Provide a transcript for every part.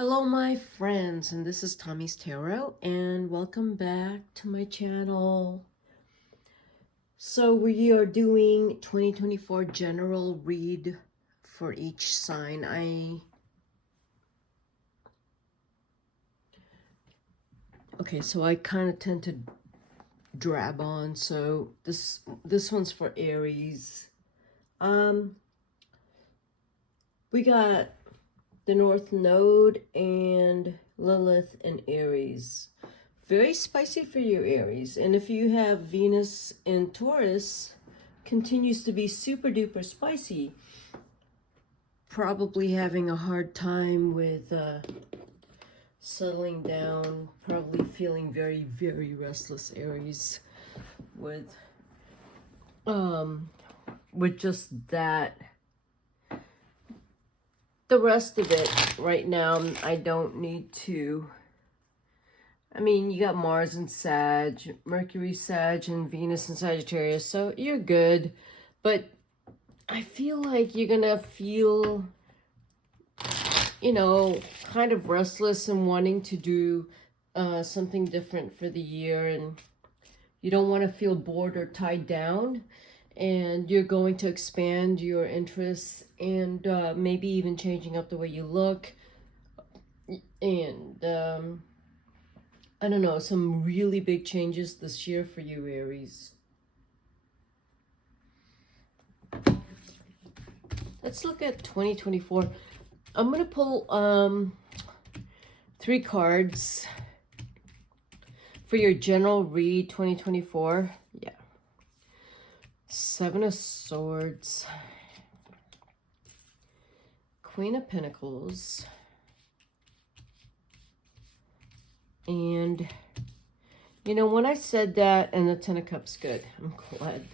Hello my friends, and this is Tommy's Tarot, and welcome back to my channel. So we are doing 2024 general read for each sign. So I kind of tend to drab on, so this one's for Aries. We got the North Node and Lilith and Aries. Very spicy for you, Aries. And if you have Venus in Taurus, continues to be super duper spicy. Probably having a hard time with settling down. Probably feeling very, very restless, Aries. With just that. The rest of it right now, I don't need to. I mean, you got Mars in Sag, Mercury Sag, and Venus in Sagittarius, so you're good. But I feel like you're gonna feel, kind of restless and wanting to do something different for the year, and you don't want to feel bored or tied down. And you're going to expand your interests and maybe even changing up the way you look. And I don't know, some really big changes this year for you, Aries. Let's look at 2024. I'm going to pull 3 cards for your general read 2024. Yeah. 7 of Swords, Queen of Pentacles, and when I said that, and the 10 of Cups, good. I'm glad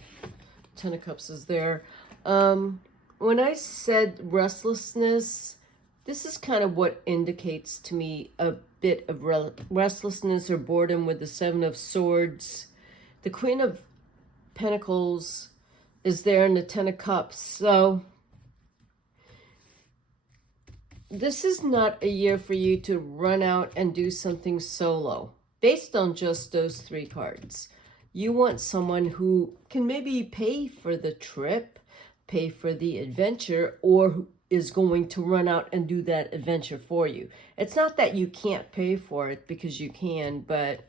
10 of Cups is there. When I said restlessness, this is kind of what indicates to me a bit of restlessness or boredom with the 7 of Swords. The Queen of Pentacles is there in the 10 of Cups. So this is not a year for you to run out and do something solo based on just those 3 cards. You want someone who can maybe pay for the trip, pay for the adventure, or who is going to run out and do that adventure for you. It's not that you can't pay for it, because you can, but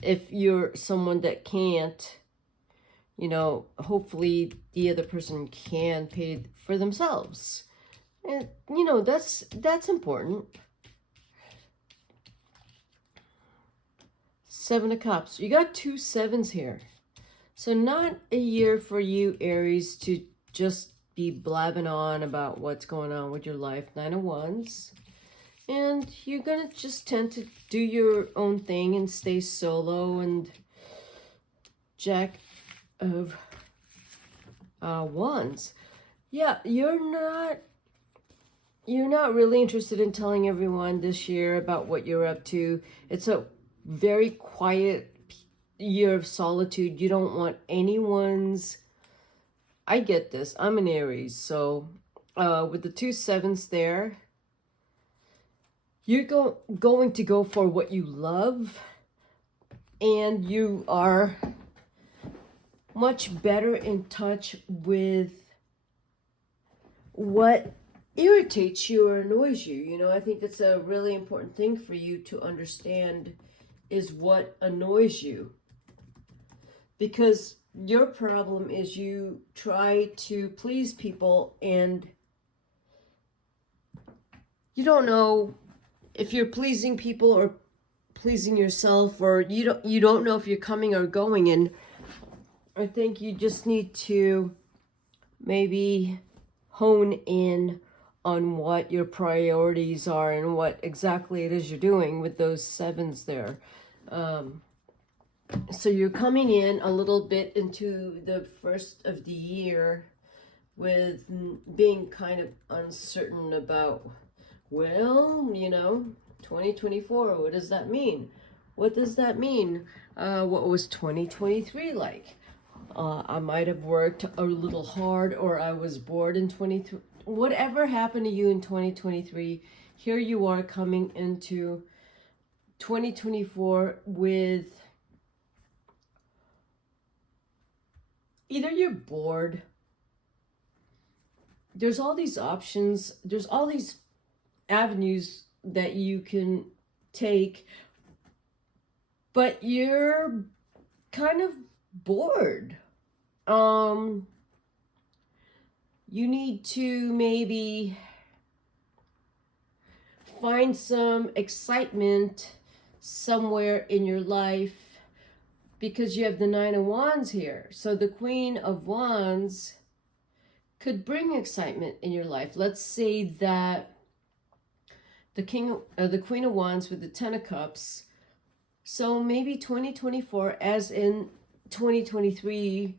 if you're someone that can't, hopefully the other person can pay for themselves. And, that's important. 7 of Cups. You got 2 7s here. So not a year for you, Aries, to just be blabbing on about what's going on with your life. 9 of Wands. And you're going to just tend to do your own thing and stay solo. And Jack of Wands. Yeah, you're not really interested in telling everyone this year about what you're up to. It's a very quiet year of solitude. You don't want anyone's... I get this. I'm an Aries, so with the 2 7s there, you're going to go for what you love, and you are much better in touch with what irritates you or annoys you. I think that's a really important thing for you to understand, is what annoys you. Because your problem is you try to please people and you don't know if you're pleasing people or pleasing yourself, or you don't know if you're coming or going. And I think you just need to maybe hone in on what your priorities are and what exactly it is you're doing with those 7s there. So you're coming in a little bit into the first of the year with being kind of uncertain about, 2024, what does that mean? What does that mean? What was 2023 like? I might have worked a little hard, or I was bored in whatever happened to you in 2023, here you are coming into 2024 with either you're bored, there's all these options, there's all these avenues that you can take, but you're kind of bored. You need to maybe find some excitement somewhere in your life because you have the Nine of Wands here. So the Queen of Wands could bring excitement in your life. Let's say that the Queen of Wands with the Ten of Cups. So maybe 2024, as in 2023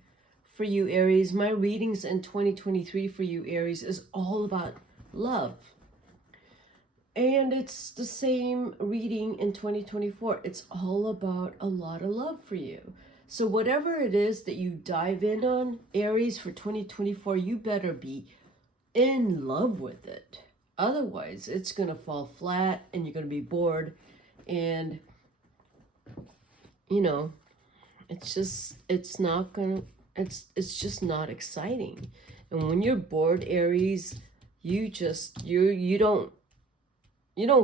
for you, Aries, my readings in 2023 for you, Aries, is all about love. And it's the same reading in 2024. It's all about a lot of love for you. So whatever it is that you dive in on, Aries, for 2024, you better be in love with it. Otherwise, it's going to fall flat and you're going to be bored. And, you know, it's just not exciting. And when you're bored, Aries, you don't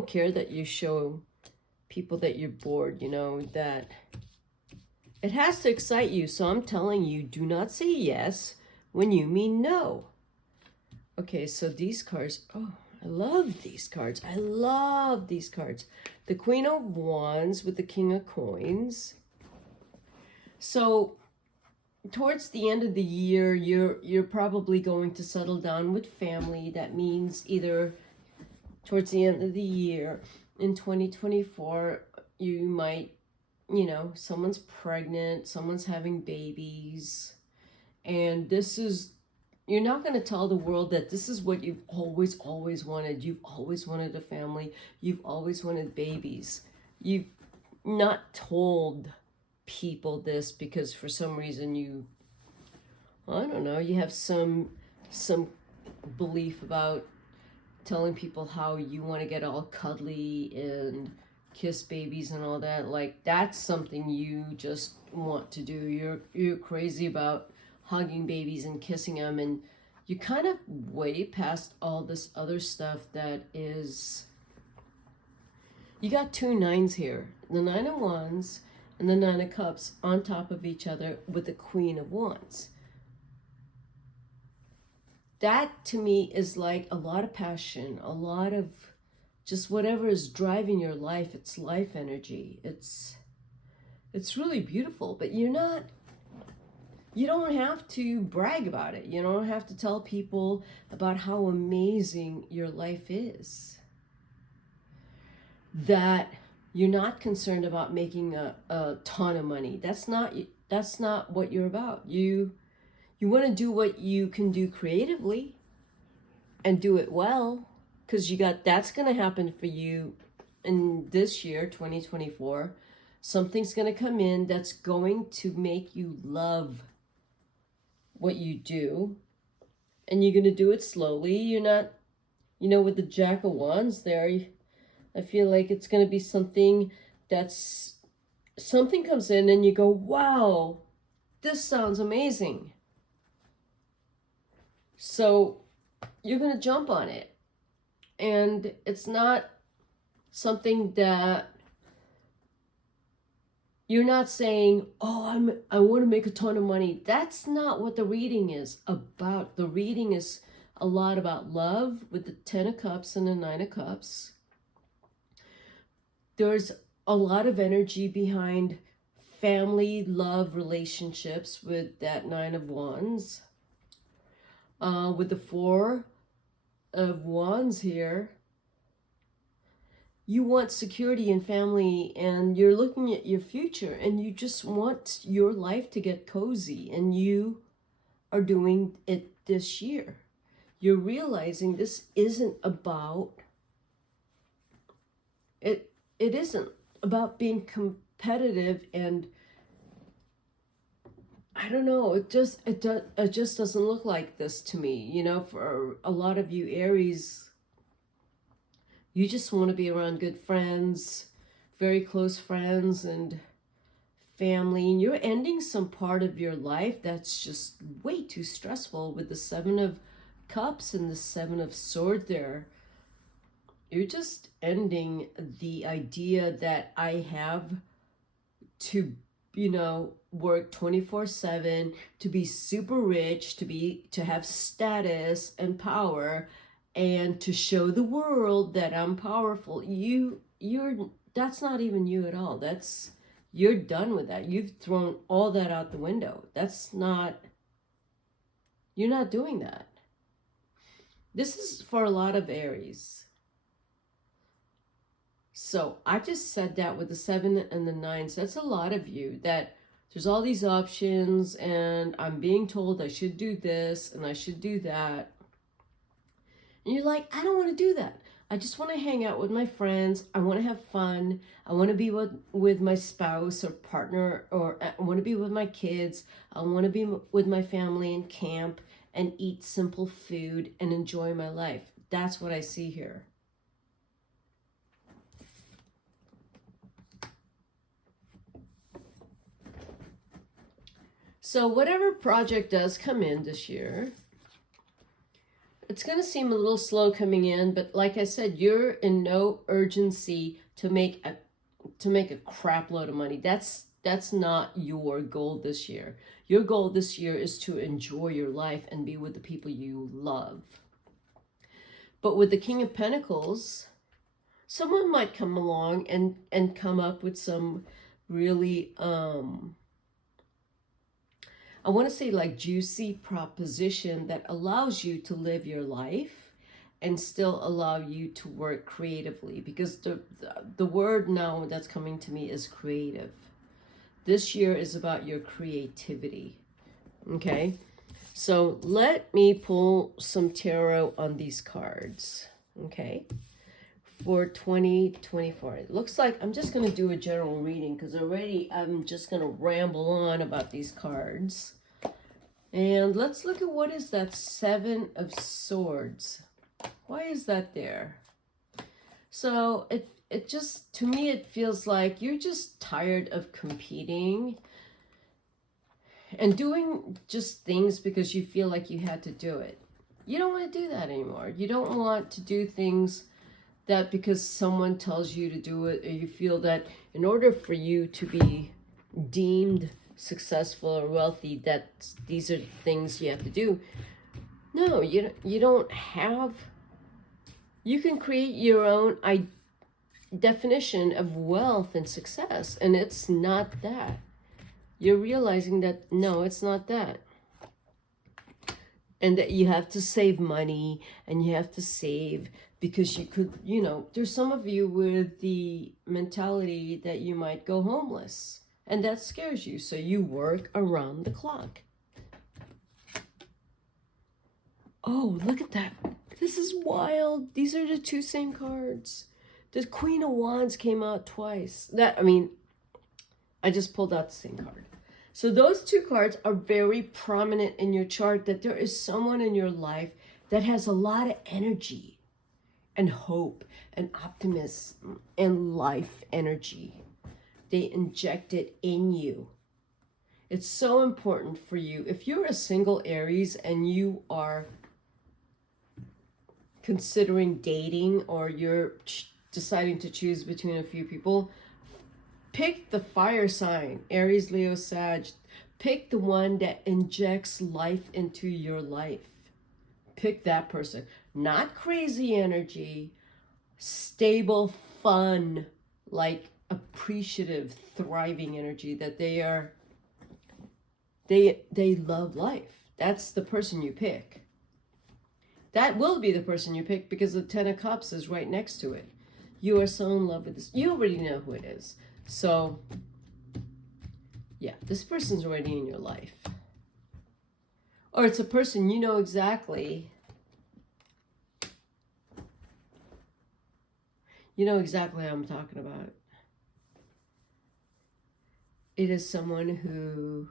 care that you show people that you're bored, that it has to excite you. So I'm telling you, do not say yes when you mean no. Okay, so these cards, oh, I love these cards. I love these cards. The Queen of Wands with the King of Coins. So towards the end of the year, you're probably going to settle down with family. That means either towards the end of the year in 2024, you might, someone's pregnant, someone's having babies. And you're not going to tell the world that this is what you've always wanted. You've always wanted a family. You've always wanted babies. You've not told people this because for some reason you have some belief about telling people how you want to get all cuddly and kiss babies and all that. Like, that's something you just want to do. You're crazy about hugging babies and kissing them, and you kind of way past all this other stuff that is. You got two nines here, the Nine of Wands and the Nine of Cups on top of each other with the Queen of Wands. That to me is like a lot of passion, a lot of just whatever is driving your life. It's life energy. It's really beautiful, but you don't have to brag about it. You don't have to tell people about how amazing your life is. That you're not concerned about making a ton of money. That's not what you're about. You want to do what you can do creatively and do it well, because that's going to happen for you in this year, 2024. Something's going to come in that's going to make you love what you do, and you're going to do it slowly. You're not, with the Jack of Wands there, I feel like it's going to be something comes in and you go, wow, this sounds amazing. So you're going to jump on it. And it's not something that you're not saying, oh, I want to make a ton of money. That's not what the reading is about. The reading is a lot about love with the Ten of Cups and the Nine of Cups. There's a lot of energy behind family, love, relationships with that Nine of Wands. With the Four of Wands here, you want security in family, and you're looking at your future, and you just want your life to get cozy, and you are doing it this year. You're realizing this isn't about it. It isn't about being competitive and I don't know. It just doesn't look like this to me. You know, for a lot of you Aries, you just want to be around good friends, very close friends, and family. And you're ending some part of your life that's just way too stressful with the Seven of Cups and the Seven of Swords there. You're just ending the idea that I have to, you know, work 24/7, to be super rich, to have status and power, and to show the world that I'm powerful. You're that's not even you at all. That's You're done with that. You've thrown all that out the window. That's not You're not doing that. This is for a lot of Aries. So I just said that with the 7 and the 9. So that's a lot of you, that there's all these options and I'm being told I should do this and I should do that. And you're like, I don't want to do that. I just want to hang out with my friends. I want to have fun. I want to be with my spouse or partner, or I want to be with my kids. I want to be with my family in camp and eat simple food and enjoy my life. That's what I see here. So whatever project does come in this year, it's going to seem a little slow coming in, but like I said, you're in no urgency to make a crap load of money. That's not your goal this year. Your goal this year is to enjoy your life and be with the people you love. But with the King of Pentacles, someone might come along and come up with some really I want to say like juicy proposition that allows you to live your life and still allow you to work creatively, because the word now that's coming to me is creative. This year is about your creativity. Okay, so let me pull some tarot on these cards. Okay, for 2024. It looks like I'm just going to do a general reading because already I'm just going to ramble on about these cards. And let's look at what is that Seven of Swords. Why is that there? So it just, to me, it feels like you're just tired of competing and doing just things because you feel like you had to do it. You don't want to do that anymore. You don't want to do things that because someone tells you to do it, or you feel that in order for you to be deemed successful or wealthy, that these are things you have to do. No, you don't have. You can create your own definition of wealth and success, and it's not that. You're realizing that no, it's not that. And that you have to save money and you have to save because you could, you know, there's some of you with the mentality that you might go homeless and that scares you. So you work around the clock. Oh, look at that. This is wild. These are the two same cards. The Queen of Wands came out twice. I just pulled out the same card. So those two cards are very prominent in your chart, that there is someone in your life that has a lot of energy and hope and optimism and life energy. They inject it in you. It's so important for you. If you're a single Aries and you are considering dating, or you're deciding to choose between a few people, pick the fire sign, Aries, Leo, Sag. Pick the one that injects life into your life. Pick that person. Not crazy energy, stable, fun, like appreciative, thriving energy, that they love life. That's the person you pick. That will be the person you pick because the Ten of Cups is right next to it. You are so in love with this. You already know who it is. So, yeah, this person's already in your life. Or it's a person you know exactly. You know exactly what I'm talking about. It is someone who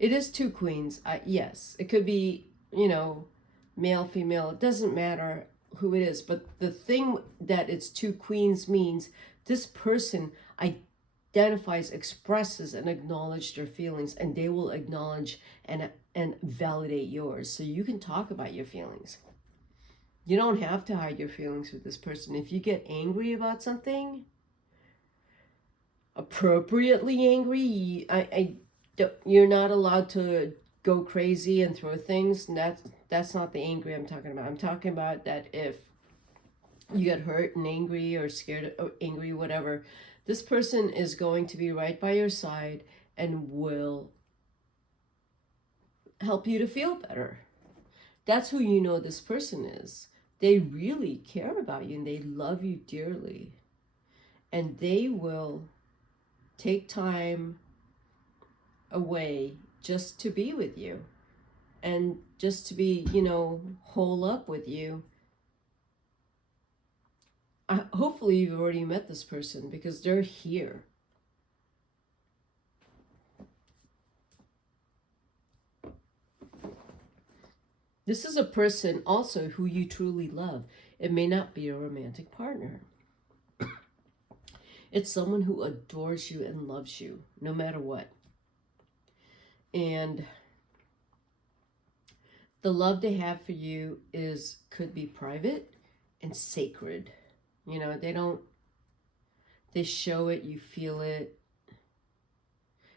It is two queens. Yes, it could be, you know, male, female. It doesn't matter who it is. But the thing that it's two queens means this person identifies, expresses, and acknowledges their feelings, and they will acknowledge and validate yours. So you can talk about your feelings. You don't have to hide your feelings with this person. If you get angry about something, appropriately angry, you're not allowed to go crazy and throw things. And that's not the angry I'm talking about. I'm talking about that if you get hurt and angry or scared or angry, whatever, this person is going to be right by your side and will help you to feel better. That's who you know this person is. They really care about you and they love you dearly. And they will take time away just to be with you and just to be, you know, hole up with you. Hopefully you've already met this person because they're here. This is a person also who you truly love. It may not be a romantic partner. It's someone who adores you and loves you no matter what. And the love they have for you could be private and sacred. You know, they show it, you feel it.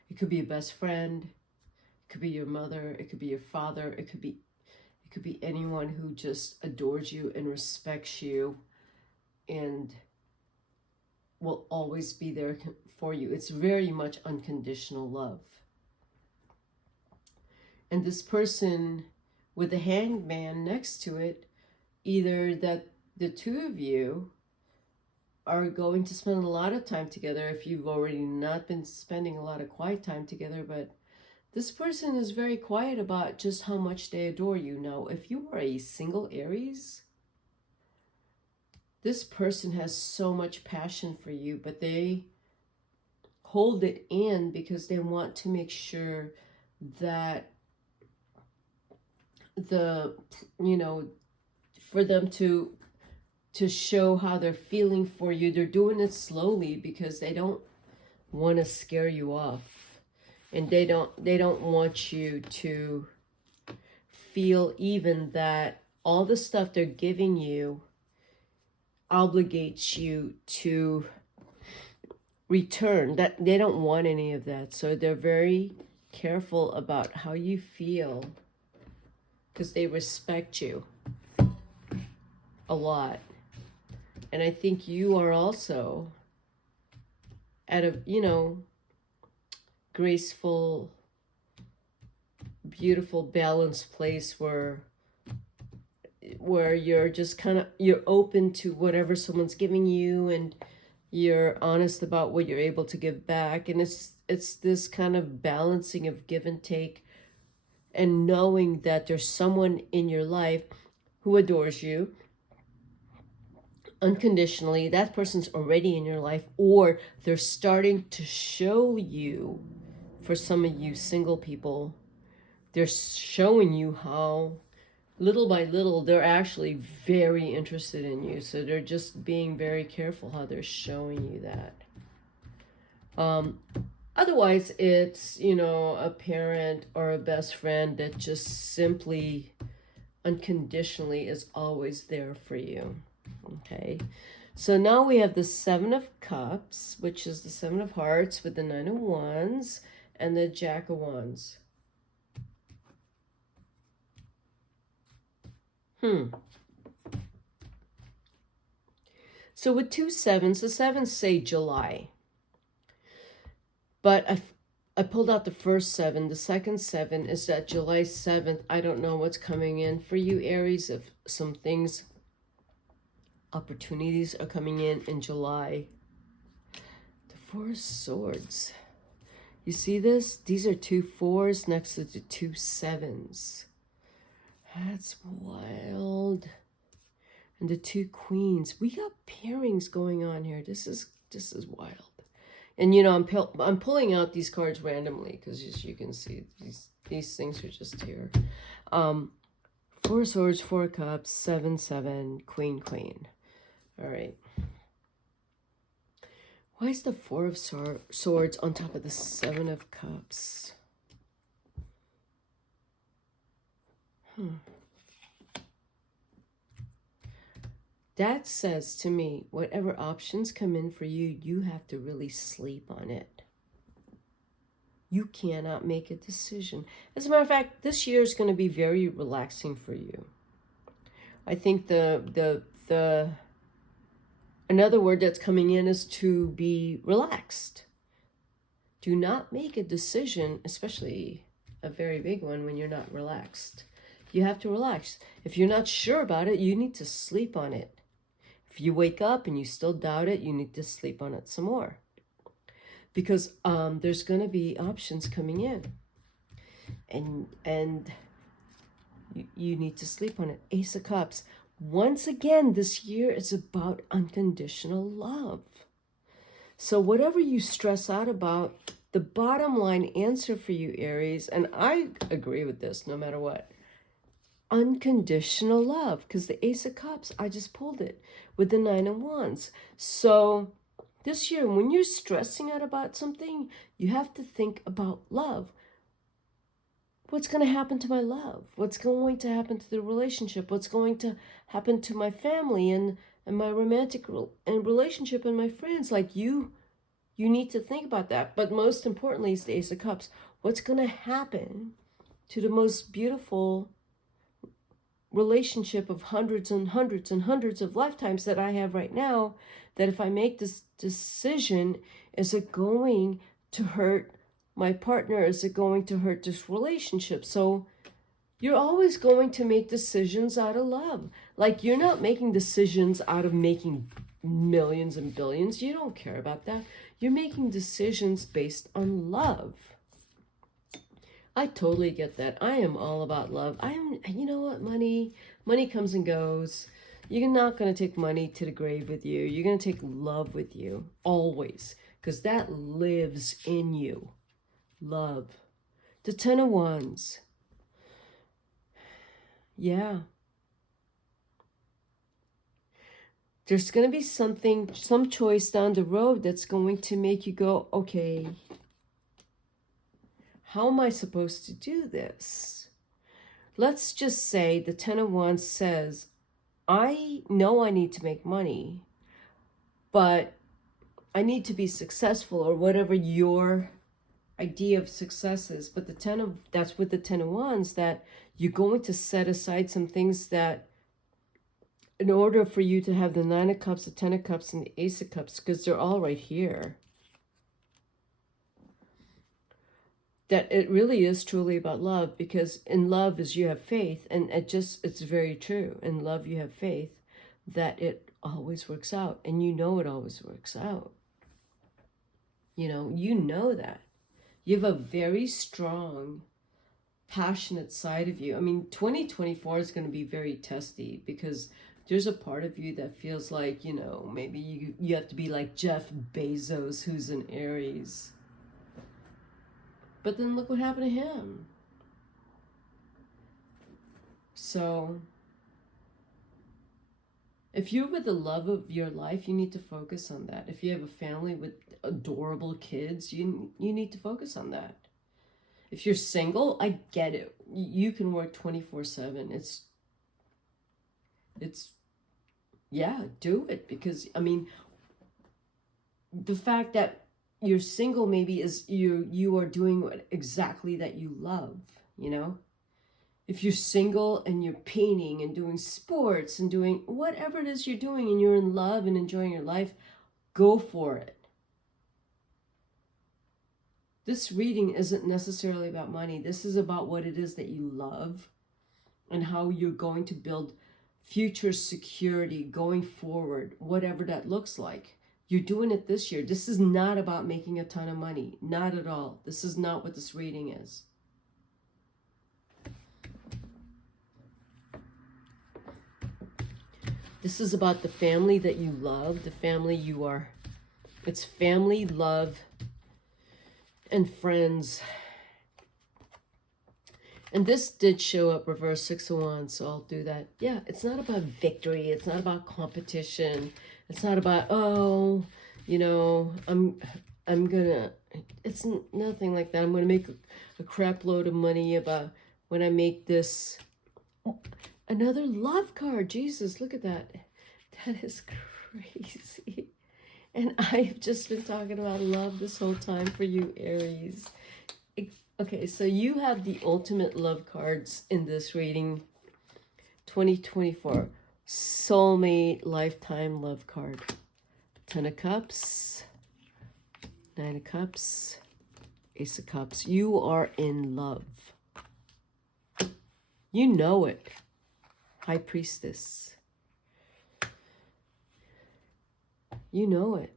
It could be a best friend, it could be your mother, it could be your father, it could be anyone who just adores you and respects you and will always be there for you. It's very much unconditional love. And this person with the hanged man next to it, either that the two of you are going to spend a lot of time together if you've already not been spending a lot of quiet time together, but this person is very quiet about just how much they adore you. Now, if you are a single Aries, this person has so much passion for you, but they hold it in because they want to make sure that for them to show how they're feeling for you, they're doing it slowly because they don't want to scare you off, and they don't want you to feel even that all the stuff they're giving you obligates you to return. That they don't want any of that, so they're very careful about how you feel because they respect you a lot. And I think you are also at a, graceful, beautiful, balanced place where you're just you're open to whatever someone's giving you, and you're honest about what you're able to give back. And it's this kind of balancing of give and take, and knowing that there's someone in your life who adores you unconditionally. That person's already in your life, or they're starting to show you. For some of you single people, they're showing you how little by little they're actually very interested in you. So they're just being very careful how they're showing you that. Otherwise, it's, a parent or a best friend that just simply unconditionally is always there for you. Okay, so now we have the Seven of Cups, which is the Seven of Hearts with the Nine of Wands and the Jack of Wands. So with two sevens, the sevens say July. But I pulled out the first seven. The second seven is that July 7th. I don't know what's coming in for you, Aries, if some things, opportunities are coming in July. The Four of Swords. You see this? These are two fours next to the two sevens. That's wild. And the two queens. We got pairings going on here. This is wild. And, you know, I'm pulling out these cards randomly because, as you can see, these things are just here. Four of Swords, Four of Cups, 7, 7, Queen, Queen. All right. Why is the Four of Swords on top of the Seven of Cups? That says to me, whatever options come in for you, you have to really sleep on it. You cannot make a decision. As a matter of fact, this year is going to be very relaxing for you. I think another word that's coming in is to be relaxed. Do not make a decision, especially a very big one, when you're not relaxed. You have to relax. If you're not sure about it, you need to sleep on it. If you wake up and you still doubt it, you need to sleep on it some more. Because there's going to be options coming in. And you need to sleep on it. Ace of Cups. Once again, this year is about unconditional love. So whatever you stress out about, the bottom line answer for you, Aries, and I agree with this no matter what, unconditional love, because the Ace of Cups, I just pulled it with the Nine of Wands. So this year, when you're stressing out about something, you have to think about love. What's going to happen to my love? What's going to happen to the relationship? What's going to happen to my family and my romantic and relationship and my friends? Like you need to think about that. But most importantly is the Ace of Cups. What's going to happen to the most beautiful relationship of hundreds and hundreds and hundreds of lifetimes that I have right now, that if I make this decision, is it going to hurt my partner? Is it going to hurt this relationship? So you're always going to make decisions out of love. Like, you're not making decisions out of making millions and billions. You don't care about that. You're making decisions based on love. I totally get that. I am all about love. You know what, money comes and goes. You're not going to take money to the grave with you. You're going to take love with you, always, because that lives in you. Love. The Ten of Wands. Yeah. There's going to be some choice down the road that's going to make you go, okay, how am I supposed to do this? Let's just say the Ten of Wands says, I know I need to make money, but I need to be successful, or whatever your idea of success is. But that's with the Ten of Wands, that you're going to set aside some things that, in order for you to have the Nine of Cups, the Ten of Cups, and the Ace of Cups, because they're all right here, that it really is truly about love. Because in love is you have faith, and it's very true. In love you have faith that it always works out, and you know it always works out. You know that. You have a very strong, passionate side of you. I mean, 2024 is going to be very testy, because there's a part of you that feels like, maybe you have to be like Jeff Bezos, who's an Aries. But then look what happened to him. So if you're with the love of your life, you need to focus on that. If you have a family with adorable kids, you need to focus on that. If you're single, I get it. You can work 24/7. Yeah, do it. Because, I mean, the fact that you're single maybe is you are doing exactly that you love, If you're single and you're painting and doing sports and doing whatever it is you're doing, and you're in love and enjoying your life, go for it. This reading isn't necessarily about money. This is about what it is that you love and how you're going to build future security going forward, whatever that looks like. You're doing it this year. This is not about making a ton of money. Not at all. This is not what this reading is. This is about the family that you love, the family you are It's family, love, and friends. And this did show up reverse 6 of Wands, so I'll do that. Yeah, it's not about victory. It's not about competition. It's not about, oh, you know, I'm gonna, it's nothing like that. I'm gonna make a crap load of money about when I make this. Oh, another love card. Jesus, look at that. That is crazy. And I've just been talking about love this whole time for you, Aries. Okay, so you have the ultimate love cards in this reading, 2024. Soulmate lifetime love card. 10 of Cups, 9 of Cups, Ace of Cups. You are in love. You know it. High Priestess. You know it.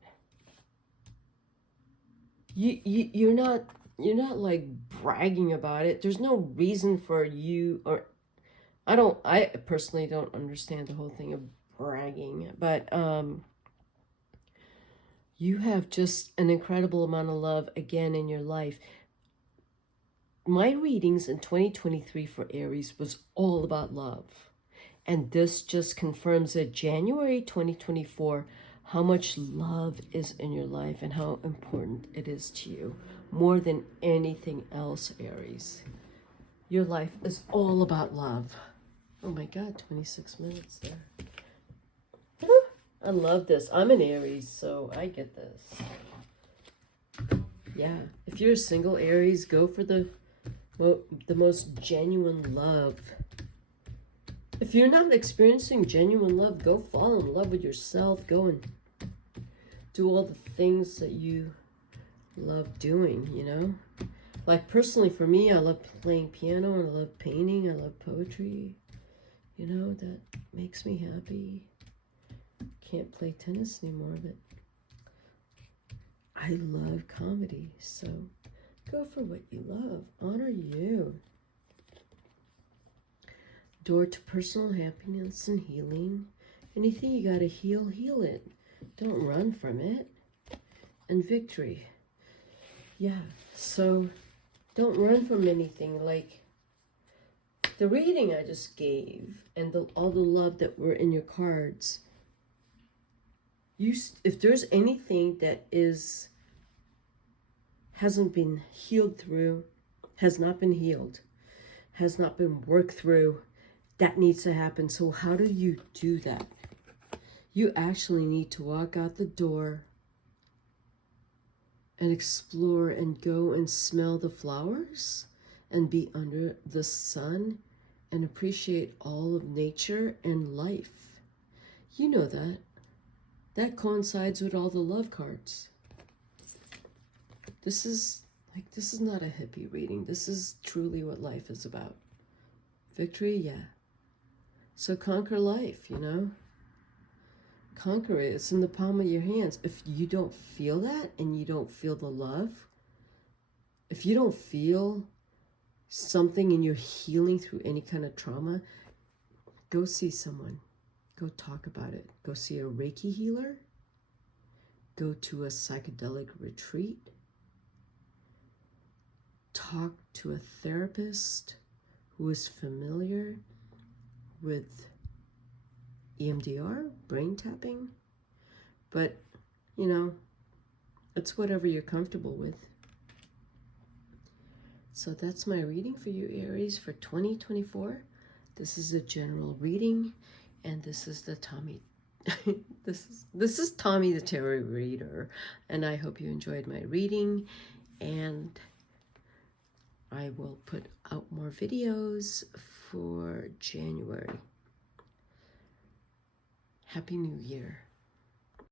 You're not like bragging about it. There's no reason for you, or I personally don't understand the whole thing of bragging, but you have just an incredible amount of love again in your life. My readings in 2023 for Aries was all about love. And this just confirms that January 2024, how much love is in your life and how important it is to you. More than anything else, Aries. Your life is all about love. Oh my God, 26 minutes there. I love this. I'm an Aries, so I get this. Yeah, if you're a single Aries, go for the most genuine love. If you're not experiencing genuine love, go fall in love with yourself. Go and do all the things that you love doing, you know? Like personally for me, I love playing piano, I love painting, I love poetry. You know, that makes me happy. Can't play tennis anymore, but I love comedy. So go for what you love. Honor you. Door to personal happiness and healing. Anything you gotta heal, heal it. Don't run from it. And victory. Yeah, so don't run from anything. Like the reading I just gave and all the love that were in your cards. If there's anything that hasn't been healed through, has not been healed, has not been worked through, that needs to happen. So how do you do that? You actually need to walk out the door and explore and go and smell the flowers and be under the sun and appreciate all of nature and life. You know that. That coincides with all the love cards. This is not a hippie reading. This is truly what life is about. Victory, yeah. So conquer life, you know? Conquer it. It's in the palm of your hands. If you don't feel that and you don't feel the love, if you don't feel something and you're healing through any kind of trauma, go see someone. Go talk about it. Go see a Reiki healer. Go to a psychedelic retreat. Talk to a therapist who is familiar with EMDR, brain tapping. But, you know, it's whatever you're comfortable with. So that's my reading for you, Aries, for 2024. This is a general reading, and this is the Tommy. this is Tommy the Tarot Reader, and I hope you enjoyed my reading, and I will put out more videos for January. Happy New Year.